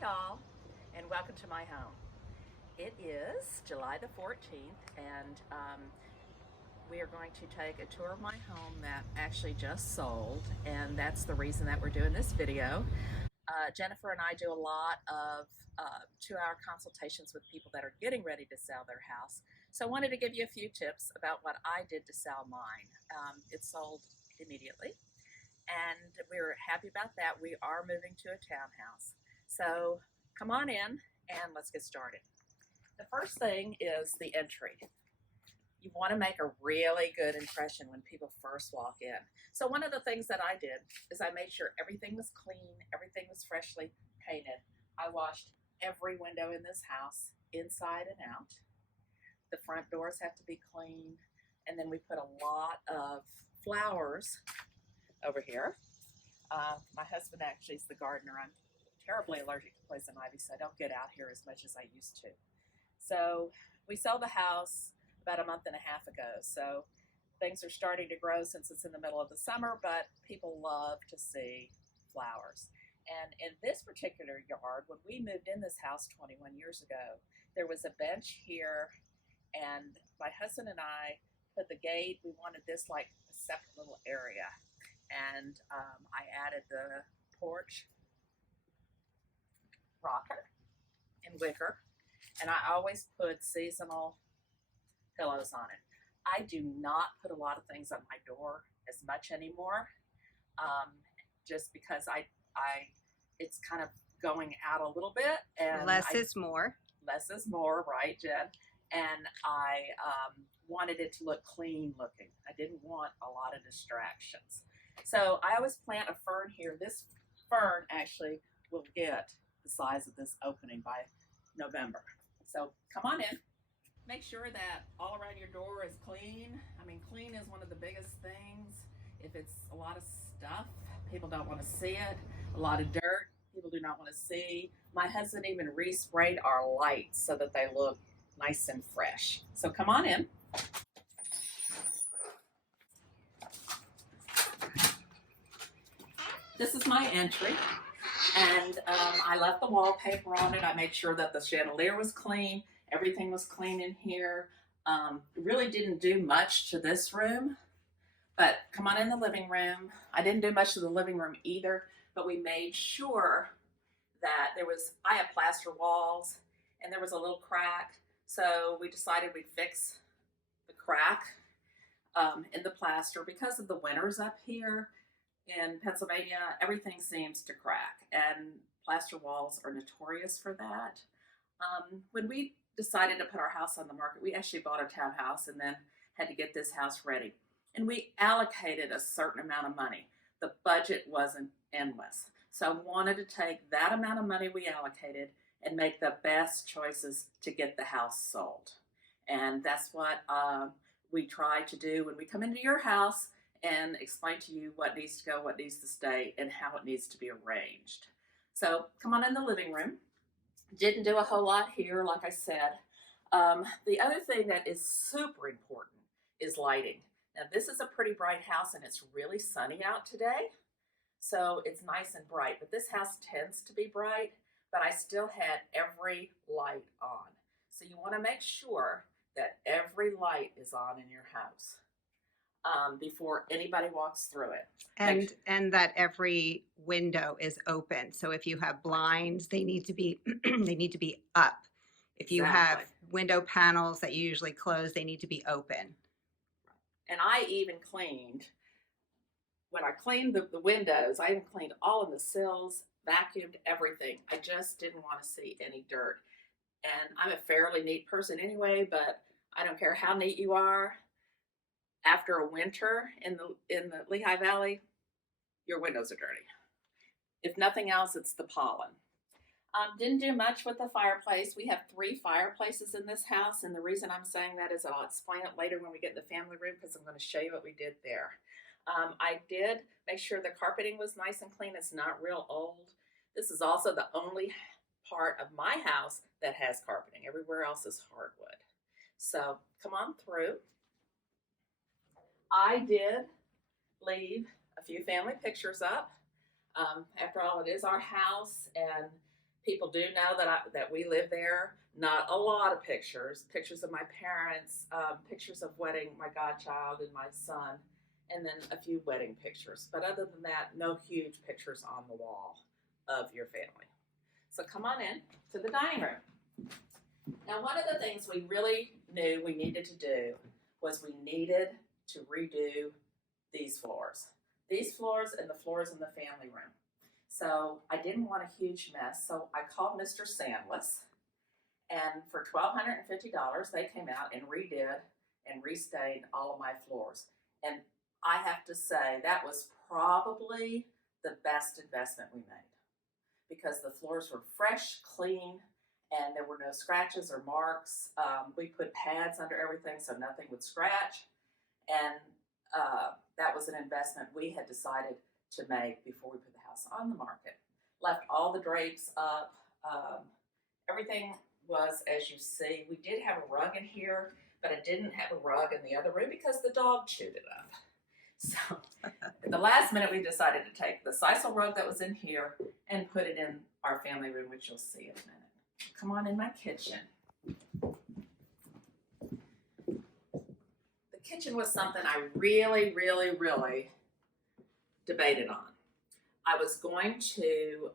y'all, and welcome to my home. It is July the 14th, and we are going to take a tour of my home that actually just sold, and that's the reason that we're doing this video. Jennifer and I do a lot of 2-hour consultations with people that are getting ready to sell their house. So I wanted to give you a few tips about what I did to sell mine. It sold immediately, and we were happy about that. We are moving to a townhouse. So come on in and let's get started. The first thing is the entry. You want to make a really good impression when people first walk in. So one of the things that I did is I made sure everything was clean, everything was freshly painted. I washed every window in this house, inside and out. The front doors have to be clean. And then we put a lot of flowers over here. My husband actually is the gardener. I'm terribly allergic to poison ivy, so I don't get out here as much as I used to. So we sold the house about a month and a half ago. So things are starting to grow since it's in the middle of the summer, but people love to see flowers. And in this particular yard, when we moved in this house 21 years ago, there was a bench here, and my husband and I put the gate. We wanted this like a separate little area. And I added the porch rocker and wicker, and I always put seasonal pillows on it. I do not put a lot of things on my door as much anymore, just because it's kind of going out a little bit, and less is more. Less is more, right, Jen? And I wanted it to look clean looking. I didn't want a lot of distractions. So I always plant a fern here. This fern actually will get the size of this opening by November. So come on in. Make sure that all around your door is clean. I mean, clean is one of the biggest things. If it's a lot of stuff, people don't want to see it. A lot of dirt, people do not want to see. My husband even resprayed our lights so that they look nice and fresh. So come on in. This is my entry, and I left the wallpaper on it. I made sure that the chandelier was clean. Everything was clean in here. Really didn't do much to this room, but come on in the living room. I didn't do much to the living room either, but we made sure that I have plaster walls, and there was a little crack. So we decided we'd fix the crack in the plaster. Because of the winters up here in Pennsylvania, everything seems to crack, and plaster walls are notorious for that. When we decided to put our house on the market, we actually bought a townhouse and then had to get this house ready. And we allocated a certain amount of money. The budget wasn't endless. So I wanted to take that amount of money we allocated and make the best choices to get the house sold. And that's what we try to do when we come into your house and explain to you what needs to go, what needs to stay, and how it needs to be arranged. So come on in the living room. Didn't do a whole lot here, like I said. The other thing that is super important is lighting. Now this is a pretty bright house, and it's really sunny out today. So it's nice and bright, but this house tends to be bright, but I still had every light on. So you want to make sure that every light is on in your house before anybody walks through it. And that every window is open. So if you have blinds, they need to be they need to be up. If you have window panels that you usually close, they need to be open. And I even cleaned, when I cleaned the windows, I even cleaned all of the sills, vacuumed everything. I just didn't want to see any dirt. And I'm a fairly neat person anyway, but I don't care how neat you are. After a winter in the Lehigh Valley, your windows are dirty. If nothing else, it's the pollen. Didn't do much with the fireplace. We have 3 fireplaces in this house, and the reason I'm saying that is I'll explain it later when we get in the family room, because I'm going to show you what we did there. I did make sure the carpeting was nice and clean. It's not real old. This is also the only part of my house that has carpeting. Everywhere else is hardwood. So come on through. I did leave a few family pictures up. After all, it is our house, and People do know that we live there. Not a lot of pictures. Pictures of my parents, pictures of wedding my godchild and my son, and then a few wedding pictures. But other than that, no huge pictures on the wall of your family. So come on in to the dining room. Now, one of the things we really knew we needed to do was we needed to redo these floors. These floors and the floors in the family room. So I didn't want a huge mess, so I called Mr. Sandless, and for $1,250, they came out and redid and restained all of my floors. And I have to say, that was probably the best investment we made, because the floors were fresh, clean, and there were no scratches or marks. We put pads under everything so nothing would scratch, and that was an investment we had decided to make before we put the house on the market. Left all the drapes up. Everything was as you see. We did have a rug in here, but I didn't have a rug in the other room because the dog chewed it up. So at the last minute, we decided to take the sisal rug that was in here and put it in our family room, which you'll see in a minute. Come on in my kitchen. The kitchen was something I really, really, really debated on. I was going to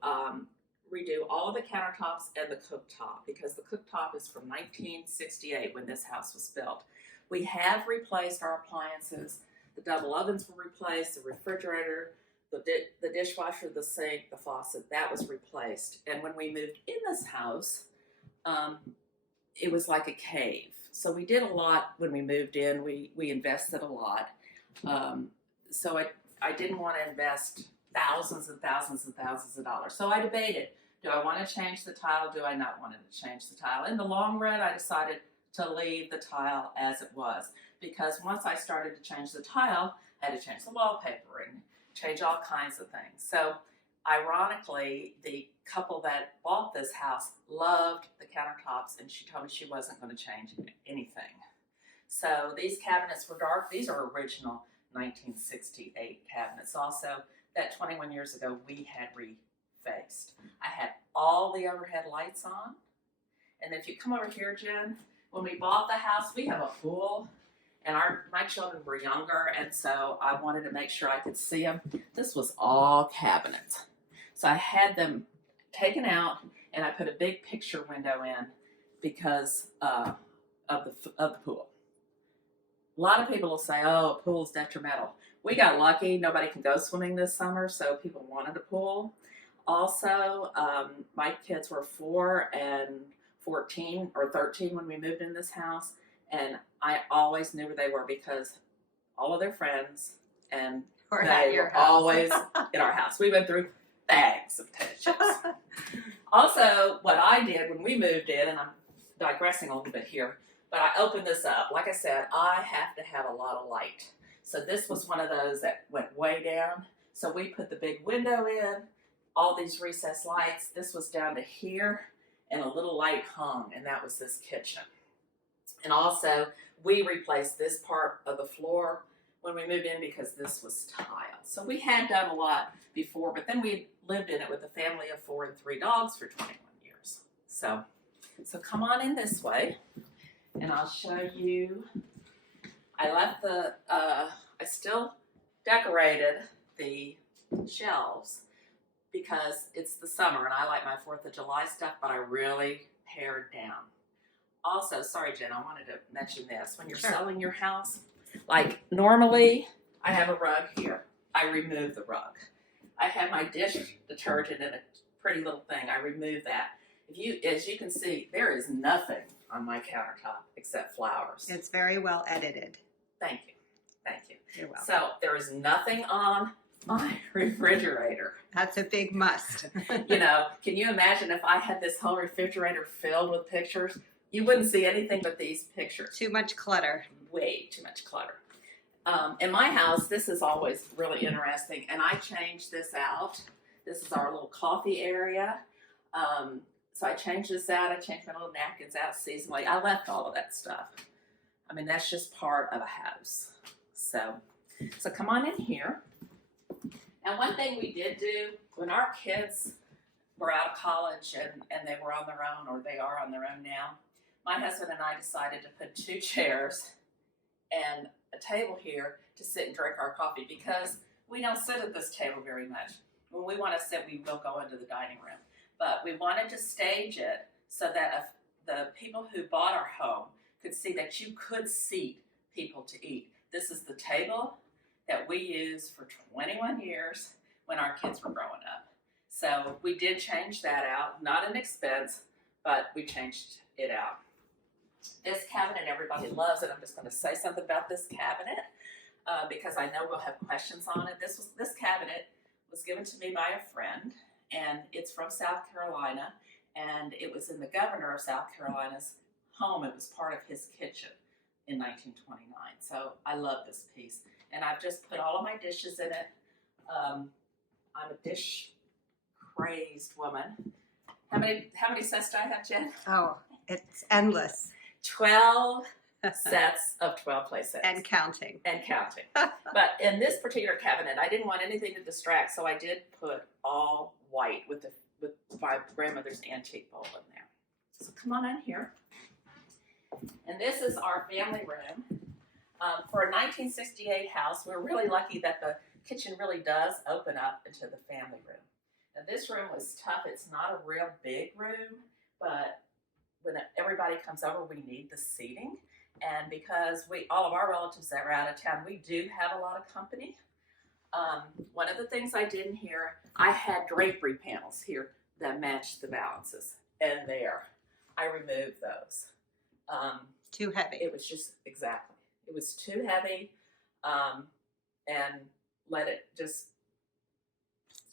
redo all of the countertops and the cooktop, because the cooktop is from 1968 when this house was built. We have replaced our appliances. The double ovens were replaced, the refrigerator, the dishwasher, the sink, the faucet, that was replaced. And when we moved in this house, it was like a cave. So we did a lot when we moved in. We invested a lot. So I didn't want to invest thousands and thousands and thousands of dollars. So I debated, do I want to change the tile? Do I not want to change the tile? In the long run, I decided to leave the tile as it was, because once I started to change the tile, I had to change the wallpaper and change all kinds of things. So ironically, the couple that bought this house loved the countertops, and she told me she wasn't going to change anything. So these cabinets were dark. These are original 1968 cabinets. Also, that 21 years ago we had refaced. I had all the overhead lights on. And if you come over here, Jen, when we bought the house, we have a pool, and my children were younger, and so I wanted to make sure I could see them. This was all cabinets. So I had them taken out, and I put a big picture window in because of the pool. A lot of people will say, oh, a pool's detrimental. We got lucky. Nobody can go swimming this summer, so people wanted a pool. Also, my kids were 4 and 14 or 13 when we moved in this house, and I always knew where they were because all of their friends and they were always in our house. We went through bags of potato chips. Also, what I did when we moved in, and I'm digressing a little bit here, but I opened this up. Like I said, I have to have a lot of light. So this was one of those that went way down. So we put the big window in, all these recessed lights. This was down to here, and a little light hung, and that was this kitchen. And also, we replaced this part of the floor when we moved in because this was tile. So we had done a lot before, but then we lived in it with a family of 4 and 3 dogs for 21 years. So come on in this way, and I'll show you. I left I still decorated the shelves because it's the summer and I like my 4th of July stuff, but I really pared down. Also, sorry, Jen, I wanted to mention this. When you're selling your house, like normally I have a rug here. I remove the rug. I have my dish detergent in a pretty little thing. I remove that. As you can see, there is nothing on my countertop except flowers. It's very well edited. Thank you. Thank you. You're welcome. So there is nothing on my refrigerator. That's a big must. You know, can you imagine if I had this whole refrigerator filled with pictures? You wouldn't see anything but these pictures. Too much clutter. Way too much clutter. In my house, this is always really interesting, and I changed this out. This is our little coffee area. So I changed this out. I changed my little napkins out seasonally. I left all of that stuff. I mean, that's just part of a house. So come on in here. Now, one thing we did do when our kids were out of college and they were on their own, or they are on their own now, my husband and I decided to put 2 chairs and a table here to sit and drink our coffee, because we don't sit at this table very much. When we want to sit, we will go into the dining room. But we wanted to stage it so that if the people who bought our home could see that you could seat people to eat. This is the table that we used for 21 years when our kids were growing up. So we did change that out, not an expense, but we changed it out. This cabinet, everybody loves it. I'm just going to say something about this cabinet because I know we'll have questions on it. This cabinet was given to me by a friend, and it's from South Carolina, and it was in the governor of South Carolina's home. It was part of his kitchen in 1929. So I love this piece, and I've just put all of my dishes in it. I'm a dish crazed woman. How many sets do I have, Jen? Oh, it's endless. 12 sets of 12 play sets. And counting. And counting. But in this particular cabinet, I didn't want anything to distract, so I did put all white with my grandmother's antique bowl in there. So come on in here. And this is our family room. For a 1968 house, we're really lucky that the kitchen really does open up into the family room. Now this room was tough. It's not a real big room, but when everybody comes over, we need the seating. And because all of our relatives that are out of town, we do have a lot of company. One of the things I did in here, I had drapery panels here that matched the balances. And there, I removed those. Too heavy. It was just, exactly. It was too heavy, and let it just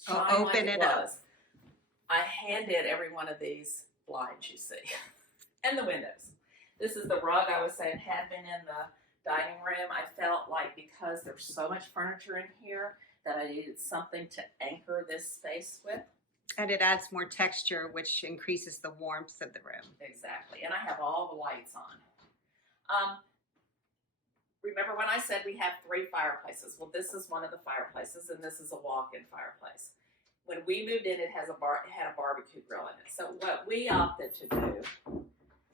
shine open like it up. I handed every one of these blinds you see, and the windows. This is the rug I was saying had been in the dining room. I felt like because there's so much furniture in here that I needed something to anchor this space with. And it adds more texture, which increases the warmth of the room. Exactly, and I have all the lights on. Remember when I said we have 3 fireplaces? Well, this is one of the fireplaces, and this is a walk-in fireplace. When we moved in, it had a barbecue grill in it. So what we opted to do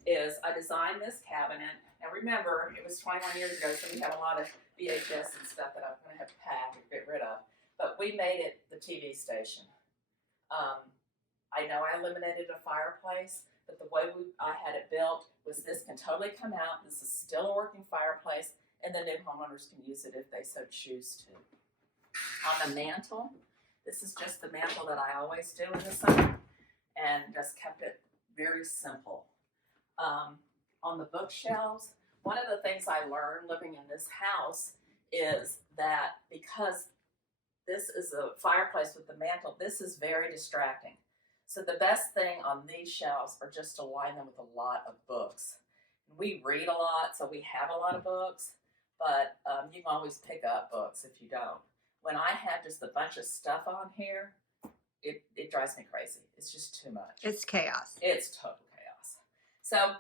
is I designed this cabinet. Now remember, it was 21 years ago, so we have a lot of VHS and stuff that I'm going to have to pack and get rid of. But we made it the TV station. I know I eliminated a fireplace, but the way I had it built was this can totally come out. This is still a working fireplace, and the new homeowners can use it if they so choose to. On the mantle, this is just the mantle that I always do in the summer, and just kept it very simple. On the bookshelves, one of the things I learned living in this house is that because this is a fireplace with the mantle, this is very distracting. So the best thing on these shelves are just to line them with a lot of books. We read a lot, so we have a lot of books, but you can always pick up books if you don't. When I have just a bunch of stuff on here, it drives me crazy. It's just too much. It's chaos. It's total chaos. So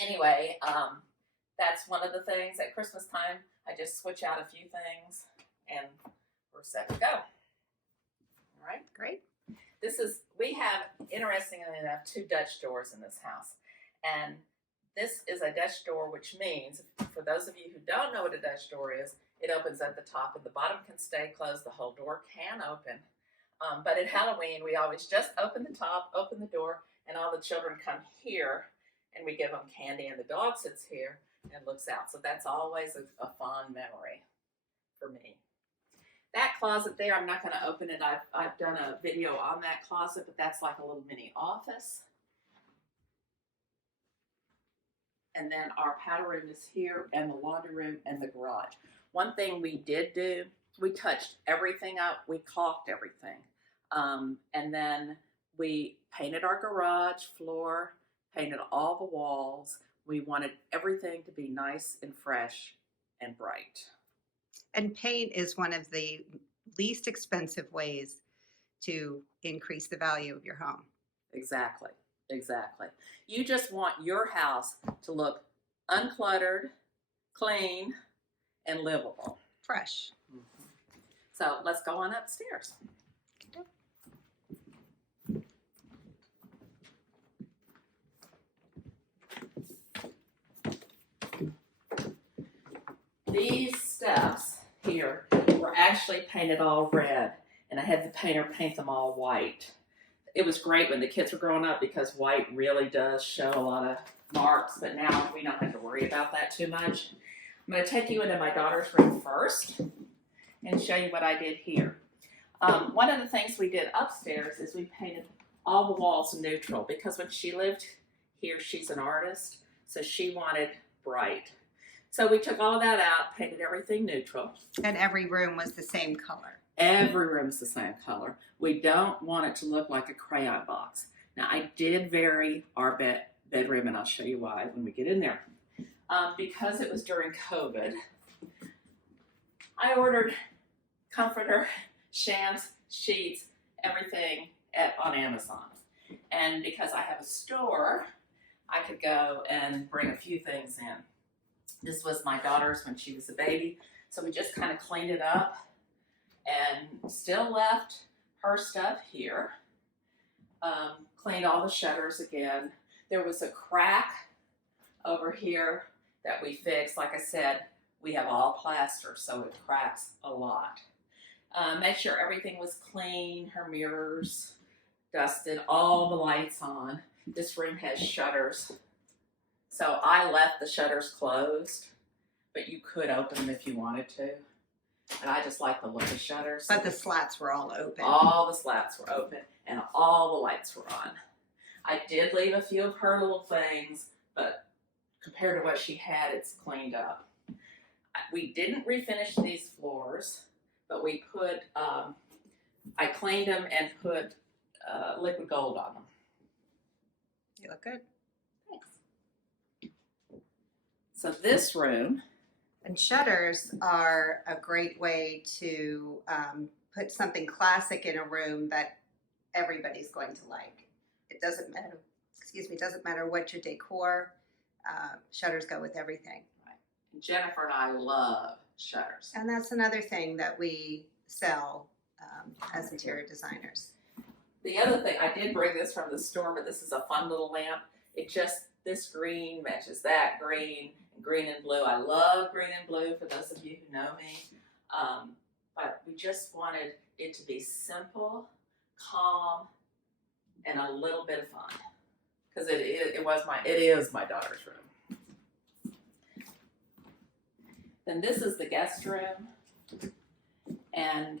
anyway, that's one of the things at Christmas time. I just switch out a few things and we're set to go. All right. Great. We have, interestingly enough, 2 Dutch doors in this house. And this is a Dutch door, which means, for those of you who don't know what a Dutch door is, it opens at the top and the bottom can stay closed. The whole door can open. But at Halloween, we always just open the top, open the door, and all the children come here and we give them candy, and the dog sits here and looks out. So that's always a fond memory for me. That closet there, I'm not going to open it. I've done a video on that closet, but that's like a little mini office. And then our powder room is here, and the laundry room, and the garage. One thing we did do, we touched everything up. We caulked everything. And then we painted our garage floor, painted all the walls. We wanted everything to be nice and fresh and bright. And paint is one of the least expensive ways to increase the value of your home. Exactly. Exactly. You just want your house to look uncluttered, clean, and livable. Fresh. So let's go on upstairs. these steps here were actually painted all red, and I had the painter paint them all white. It was great when the kids were growing up because white really does show a lot of marks, but now we don't have to worry about that too much. I'm going to take you into my daughter's room first and show you what I did here. One of the things we did upstairs is we painted all the walls neutral because when she lived here, she's an artist, so she wanted bright. So we took all that out, painted everything neutral. And every room was the same color. Every room's the same color. We don't want it to look like a crayon box. Now I did vary our bedroom, and I'll show you why when we get in there. Because it was during COVID, I ordered comforter, shams, sheets, everything on Amazon. And because I have a store, I could go and bring a few things in. This was my daughter's when she was a baby, so we just kind of cleaned it up and still left her stuff here. Cleaned all the shutters again. There was a crack over here that we fixed. Like I said, we have all plaster, so it cracks a lot. Make sure everything was clean, her mirrors dusted, all the lights on. This room has shutters. So I left the shutters closed, but you could open them if you wanted to. And I just like the look of shutters. But the slats were all open. All the slats were open and all the lights were on. I did leave a few of her little things, but compared to what she had, it's cleaned up. We didn't refinish these floors, but we put, I cleaned them and put liquid gold on them. They look good. Thanks. So this room. And shutters are a great way to put something classic in a room that everybody's going to like. It doesn't matter, doesn't matter what your decor, shutters go with everything. Right. Jennifer and I love shutters. And that's another thing that we sell as interior designers. The other thing, I did bring this from the store, but this is a fun little lamp. This green matches that green. Green and blue. I love green and blue for those of you who know me. But we just wanted it to be simple, calm, and a little bit of fun. Because it is my daughter's room. Then this is the guest room. And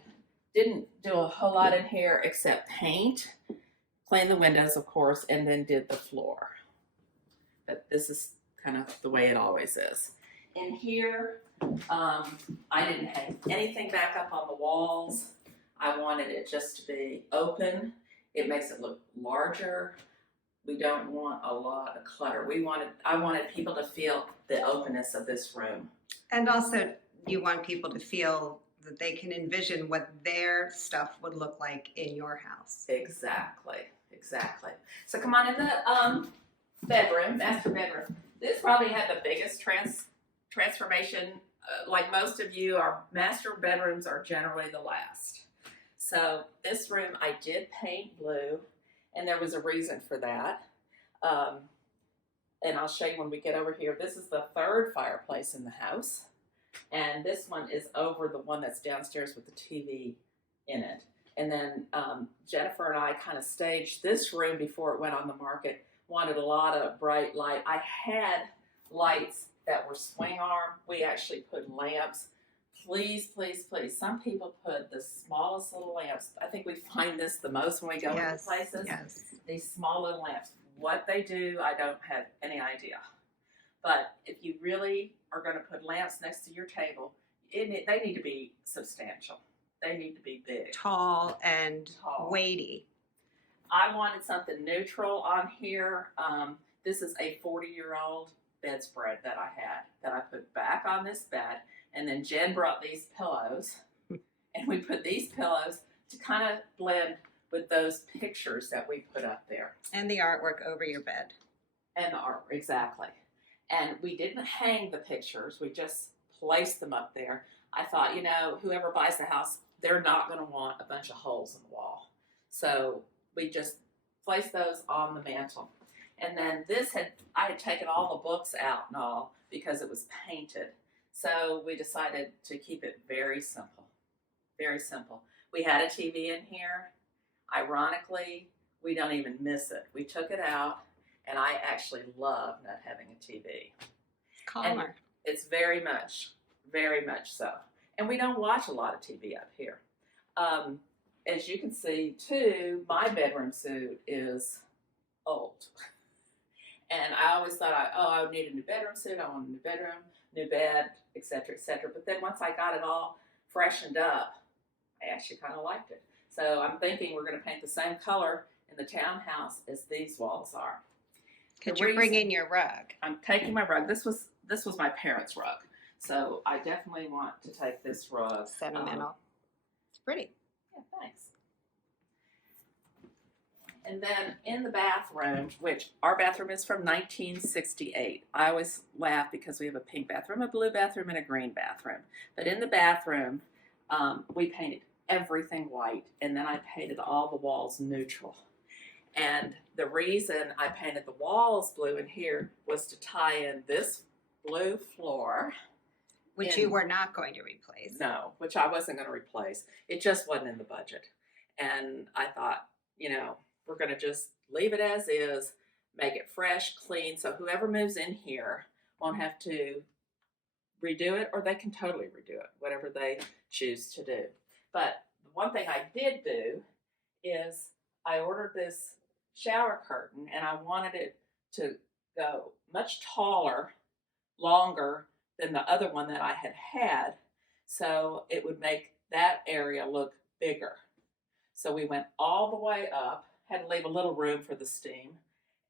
didn't do a whole lot in here except paint, clean the windows of course, and then did the floor. But this is kind of the way it always is. In here, I didn't hang anything back up on the walls. I wanted it just to be open. It makes it look larger. We don't want a lot of clutter. I wanted people to feel the openness of this room. And also, you want people to feel that they can envision what their stuff would look like in your house. Exactly. So come on in the bedroom, master bedroom. This probably had the biggest transformation. Like most of you, our master bedrooms are generally the last. So this room I did paint blue, and there was a reason for that. And I'll show you when we get over here. This is the third fireplace in the house. And this one is over the one that's downstairs with the TV in it. And then Jennifer and I kind of staged this room before it went on the market. Wanted a lot of bright light. I had lights that were swing arm. We actually put lamps. Please. Some people put the smallest little lamps. I think we find this the most when we go to places. Yes. These small little lamps. What they do, I don't have any idea. But if you really are going to put lamps next to your table, they need to be substantial. They need to be big. Tall and weighty. I wanted something neutral on here. This is a 40-year-old bedspread that I had that I put back on this bed. And then Jen brought these pillows. And we put these pillows to kind of blend with those pictures that we put up there. And the artwork over your bed. And the artwork, exactly. And we didn't hang the pictures. We just placed them up there. I thought, whoever buys the house, they're not going to want a bunch of holes in the wall. So we just placed those on the mantle. And then I had taken all the books out and all because it was painted. So we decided to keep it very simple. Very simple. We had a TV in here. Ironically, we don't even miss it. We took it out, and I actually love not having a TV. Calmer. And it's very much so. And we don't watch a lot of TV up here. As you can see, too, my bedroom suite is old. And I always thought, I would need a new bedroom suite. I want a new bedroom, new bed, etc., etc. But then once I got it all freshened up, I actually kind of liked it. So I'm thinking we're going to paint the same color in the townhouse as these walls are. Could you bring in your rug? I'm taking my rug. This was my parents' rug. So I definitely want to take this rug. Sentimental. It's pretty. Yeah, thanks. And then in the bathroom, which our bathroom is from 1968. I always laugh because we have a pink bathroom, a blue bathroom, and a green bathroom. But in the bathroom, we painted everything white, and then I painted all the walls neutral. And the reason I painted the walls blue in here was to tie in this blue floor. Which you were not going to replace. No, which I wasn't going to replace. It just wasn't in the budget. And I thought, we're going to just leave it as is, make it fresh, clean, so whoever moves in here won't have to redo it, or they can totally redo it, whatever they choose to do. But one thing I did do is I ordered this shower curtain, and I wanted it to go much taller, longer than the other one that I had, so it would make that area look bigger. So we went all the way up, had to leave a little room for the steam,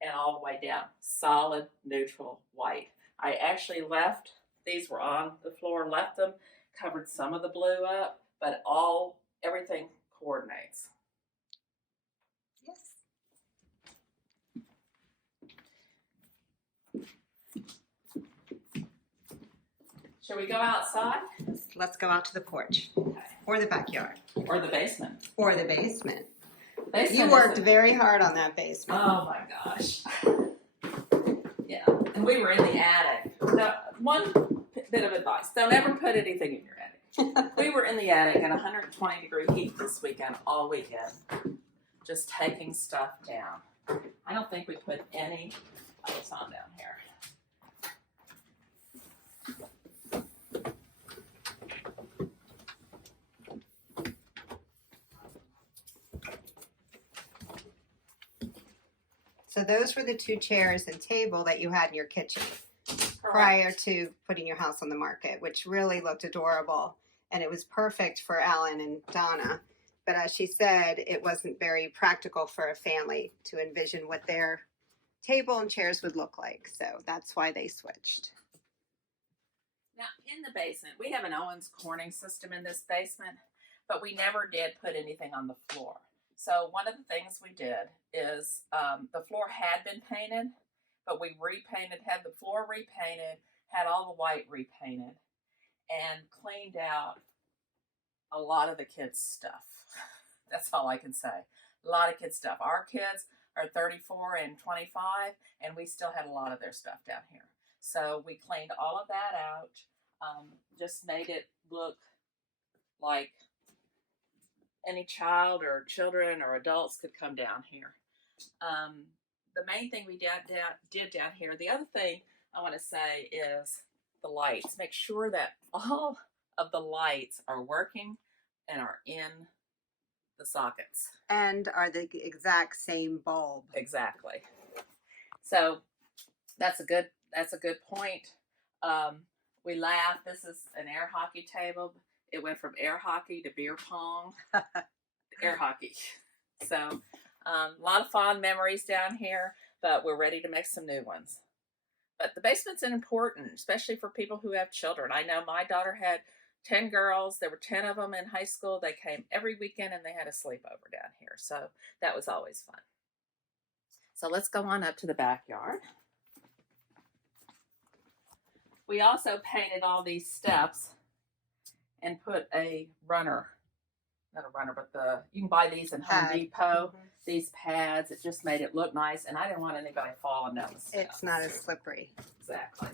and all the way down, solid neutral white. I actually left, these were on the floor, left them, covered some of the blue up, but everything coordinates. Yes. Shall we go outside? Let's go out to the porch. Okay. Or the backyard. Or the basement. Or the basement. Basement You worked very hard on that basement. Oh my gosh. Yeah, and we were in the attic. Now, one bit of advice, don't ever put anything in your attic. We were in the attic in 120-degree heat this weekend, all weekend, just taking stuff down. I don't think we put any lights on down here. So those were the 2 chairs and table that you had in your kitchen Correct. prior to putting your house on the market, which really looked adorable. And it was perfect for Alan and Donna. But as she said, it wasn't very practical for a family to envision what their table and chairs would look like. So that's why they switched. Now, in the basement, we have an Owens Corning system in this basement, but we never did put anything on the floor. So one of the things we did is the floor had been painted, but we repainted, had the floor repainted, had all the white repainted, and cleaned out a lot of the kids' stuff. That's all I can say. A lot of kids' stuff. Our kids are 34 and 25, and we still had a lot of their stuff down here. So we cleaned all of that out, just made it look like any child or children or adults could come down here. The main thing we did down here, the other thing I want to say is the lights. Make sure that all of the lights are working and are in the sockets. And are the exact same bulb. Exactly. So that's a good point. We laugh. This is an air hockey table. It went from air hockey to beer pong. Air hockey. So a lot of fond memories down here, but we're ready to make some new ones. But the basement's important, especially for people who have children. I know my daughter had 10 girls. There were 10 of them in high school. They came every weekend and they had a sleepover down here. So that was always fun. So let's go on up to the backyard. We also painted all these steps and put a runner, not a runner, but you can buy these in Home Depot, these pads. It just made it look nice, and I didn't want anybody falling down the steps. It's not as slippery. Exactly.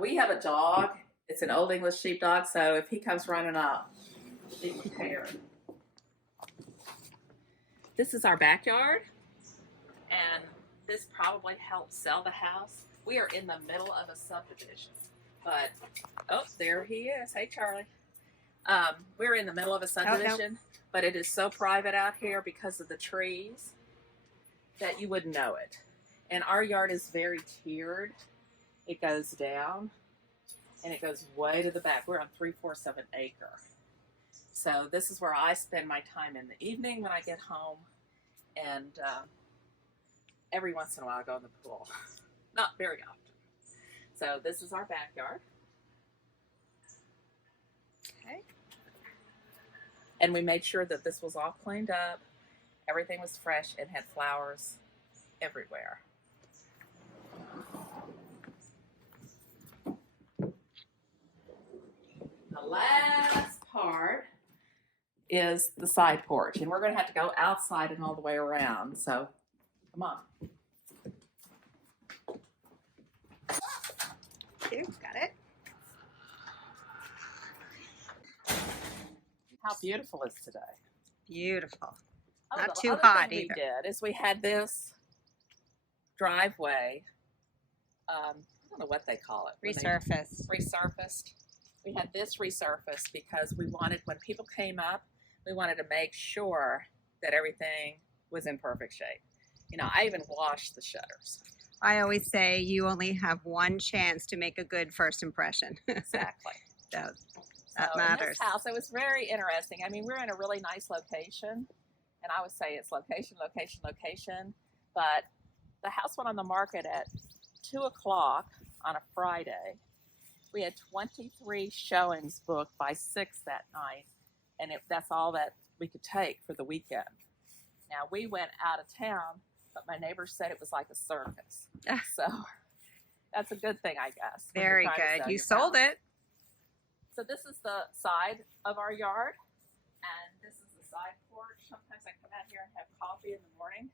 we have a dog. It's an old English sheepdog, so if he comes running up, be prepared. This is our backyard, and this probably helped sell the house. We are in the middle of a subdivision, but oh, there he is. Hey, Charlie. We're in the middle of a subdivision, but it is so private out here because of the trees that you wouldn't know it. And our yard is very tiered. It goes down, and it goes way to the back. We're on 3/4 of an acre. So this is where I spend my time in the evening when I get home, and every once in a while I go in the pool. Not very often. So this is our backyard. Okay. And we made sure that this was all cleaned up. Everything was fresh and had flowers everywhere. The last part is the side porch, and we're going to have to go outside and all the way around. So, come on. Thank you. Got it. How beautiful is today? Beautiful. Oh, Not the too other hot thing either. We did is we had this driveway. I don't know what they call it. Resurfaced. Resurfaced. We had this resurfaced because we wanted, when people came up, we wanted to make sure that everything was in perfect shape. You know, I even washed the shutters. I always say you only have one chance to make a good first impression. Exactly. That So matters. in this house, it was very interesting. I mean, we're in a really nice location, and I would say it's location, location, location. But the house went on the market at 2 o'clock on a Friday. We had 23 showings booked by 6 that night, and that's all that we could take for the weekend. Now, we went out of town, but my neighbors said it was like a circus. So that's a good thing, I guess. when you're Very trying to good. sell You your sold house. it. So this is the side of our yard, and this is the side porch. Sometimes I come out here and have coffee in the morning,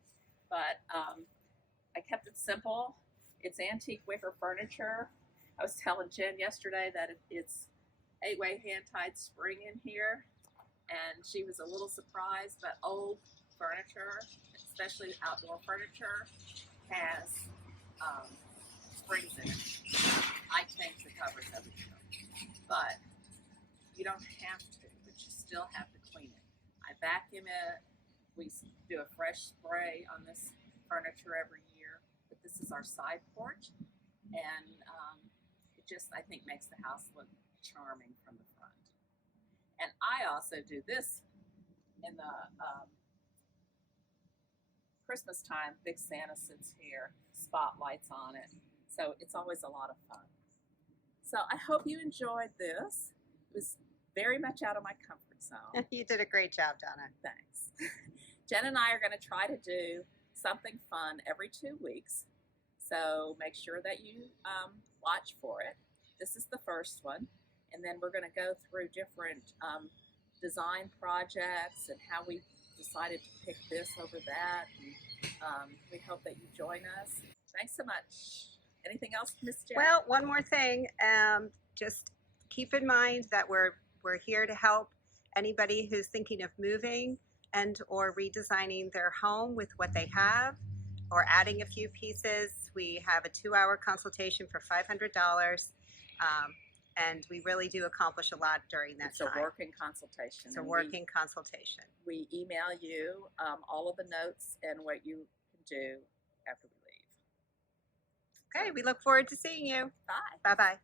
but I kept it simple. It's antique wicker furniture. I was telling Jen yesterday that it's 8-way hand-tied spring in here, and she was a little surprised, but old furniture, especially outdoor furniture, has springs in it. I change the covers every year, but you don't have to, but you still have to clean it. I vacuum it. We do a fresh spray on this furniture every year, but this is our side porch, and it just, I think, makes the house look charming from the front. And I also do this in the Christmas time. Big Santa sits here, spotlights on it, so it's always a lot of fun. So I hope you enjoyed this. It was very much out of my comfort zone. You did a great job, Donna. Thanks. Jen and I are going to try to do something fun every 2 weeks. So make sure that you watch for it. This is the first one. And then we're going to go through different design projects and how we decided to pick this over that. And, we hope that you join us. Thanks so much. Anything else, Miss Jen? Well, one more thing. Just keep in mind that we're here to help anybody who's thinking of moving and or redesigning their home with what they have or adding a few pieces. We have a 2-hour consultation for $500, and we really do accomplish a lot during that time. It's a working consultation. It's a working consultation. We email you all of the notes and what you can do after we leave. Okay, we look forward to seeing you. Bye. Bye-bye.